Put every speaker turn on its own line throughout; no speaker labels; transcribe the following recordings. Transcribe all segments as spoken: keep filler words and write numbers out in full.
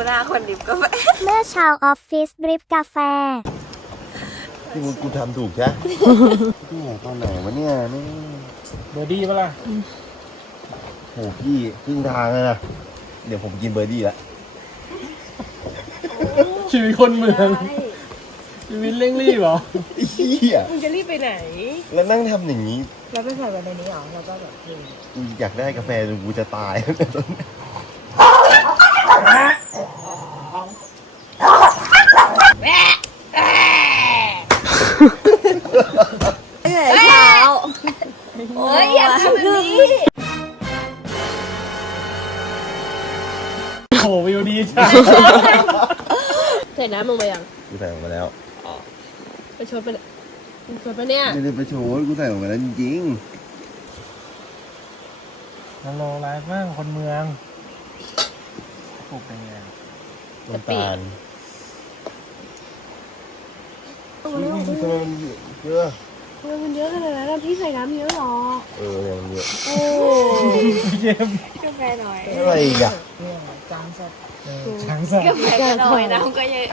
หน้าคนดิบกาแฟ
เมื่อชาวออฟฟิศดริปกาแฟ
ที่มึงกูทำถูกใช่ที่ไหนตอนไหนวะเนี่ยนี่
เบอร์ดี้ปะล่ะ
โหพี่ครึ่งทางเลยนะเดี๋ยวผมกินเบอร์ดี้ละ
ชีวิตคนเมืองชีวิตเร่งรีบเหรอ
เฮีย
มึงจะรีบไปไหน
แล้วนั่งทำอย่างนี้
แล้วไปใส่ไว้ในนี้หรอแล้วก็แบบ
กูอยากได้กาแฟจนกูจะตาย
เหนื่อยเช้าโอ้ยอยากทำแบบนี้
โอ้วิวดีจ้ะ
ใส่น้ำลงไปยัง
กูใส่ออกมาแล้ว
ไปชดไปชดไปเนี่ย
ไม่ได้ไปโชว์กูใส่ออกมาแล้วจริง
ฮัลโหลไลฟ์มากคนเมืองปลูกเป็นไง
น้ำตาลทำไมมันเยอะ
ทำไมมันเยอะขนาดนั้นพี่ใส่น้ำเยอะหรอ
เออมันเยอะ
โอ้
เยี่ยม
กาแฟหน่อย
อะไรอีกอะ
จางสัตว์
จางสัตว์
กาแฟหน่อยน้ำก็เยอะ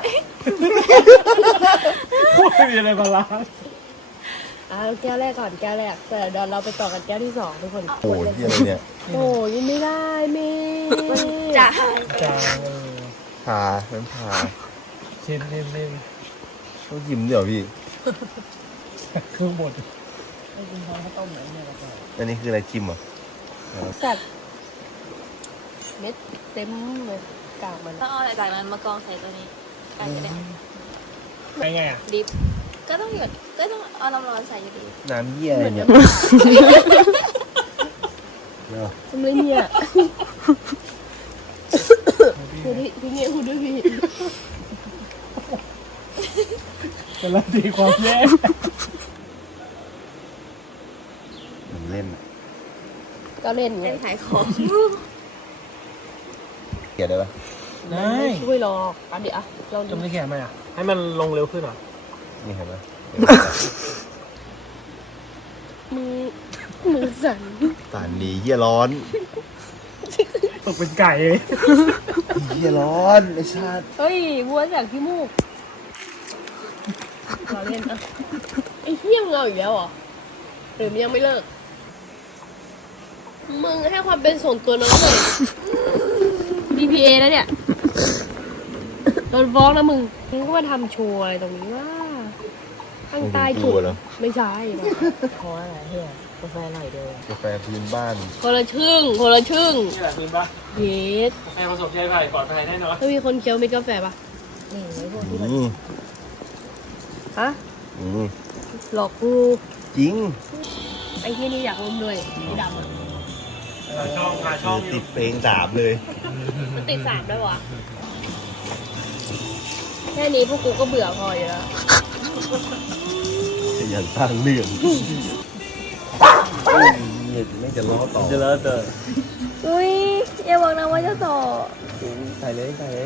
ไม่มีอะไรมาล้าง
อ่ะแก้วแรกก่อนแก้วแรกแต่เดี๋ยวเราไปต่อกันแก้วที่สองทุกคน
โอ้ยที่อะไรเนี่ย
โอ้ยยังไม่ได้เมย์
จางจาง
พาเป็นพา
ชิมชิมชิม
ต้องยิ้มเดี๋ยวพี่
เครื่องบด
ไอ้กินท้องข้าวต้มไหนเนี่ยกาแฟ
อันนี้คืออะไรจิ้มเหรอ
สัตว์เม็ดเต็มเลยกากมันต้องเอาอะไรจากนั้นมากองใส่ตัวนี้กันจะได้
ไปไงอ่ะ
ดิบก็ต้องหยดก็ต้องเอาน้ำร้อนใส่อยู่ดี
น้ำเยี่ยเนี่ย
ทำไรเนี่ยดูดิพี่เงี้ยคุณด้วยพี่
กำลังตีความแย่
ผมเล่น
ก็เล่นเล่นขายของ
เกียดได้ปะ
ได้
ช่วยรออ่ะเดี๋ยวอ่ะลอง
จะไม่แข็งไหมอ่ะให้มันลงเร็วขึ้นหรอ
นี่เห็นไหม
มือมือสั่น
ตานนี้เยี่ยร้อน
ตกเป็นไก่
เยี่ยร้อนไอ้ชาติ
เฮ้ยบัวจากขี้มูกเราเล่นอ่ะไอ้เหี้ยมึงเอาอีกแล้วเหรอหรือมันยังไม่เลิกมึงให้ความเป็นส่วนตัวน้องหน่อย ดี พี เอ แล้วเนี่ยโดนฟ้องนะมึงมึงก็มาทำโชว์อะไรตรงนี้ว่าข้างใต้จุดไม่ใช่เพราะอะไรเฮียกาแฟอร่อยเดียว
กาแฟพื้นบ้าน
คนละชึ่งคนละชึ่ง
นี่แหละพื้นปะ
เย็ด
กาแฟผสมใช่ไหมปลอดภัยแน่นอน
ถ้ามีคนเคี้ยวมีกาแฟปะนี่ไอ้พวกที่มันฮะหลอกกู
จริง
ไอ้ที่นี่อยากอมด้วยไอ้ดำอ่ะ
ช่องมาช่อง
ติดเพลงสามเลย
มันติดสามด้วยวะแค่นี้พวกกูก็เบื่อพออยู่แล้ว
ขยันสร้างเรื่องไม่จะล้อต่อ
จะล้อต่อ
อุ้ยอย่าบอกนะว่าจะต่อ
ใส่เลยใส่เลย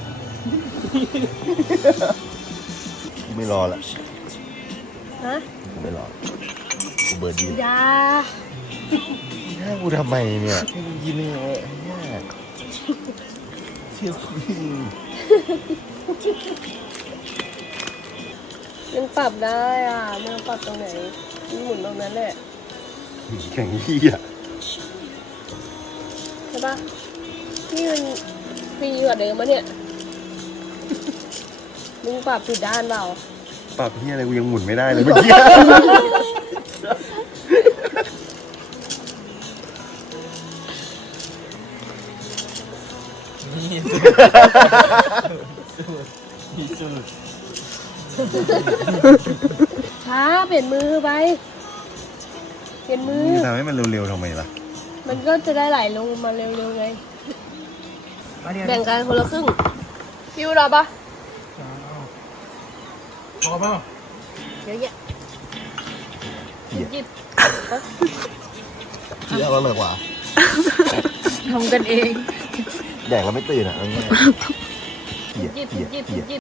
ไม่รอละ
ฮะ
ไม่รอกูเบิร์ดดี
ยา
ถ้ากูทำไมเนี่ยให้กูกินเนี่ยเนี่ยเชี่ยวคุย
ยังปรับได้อ่ะยังปรับตรงไหนหมุนตรงนั้นแหละ
แข่งที่อ่ะ
ใช่ปะนี่มันฟรีกว่าเดิมมะเนี่ยมึงปรับผิดด้านเปล่า
ปรับที่อะไรกูยังหมุนไม่ได้เลยเมื่อกี้
มีสูตร
ช้าเปลี่ยนมือไปเปลี่ยนมือ
ทำให้มันเร็วๆทำไมล่ะ
มันก็จะได้ไหลลงมาเร็วๆไงแบ่งกันคนละครึ่งพี่รอปะ
พอเปล่า
เยอะแยะจิบ
เที่ยวแล้วเลยกว่า
ทำกันเอง
แดกแล้วไม่ตื่นอ่ะเอาง่าย
จิบจิบจิบจิบ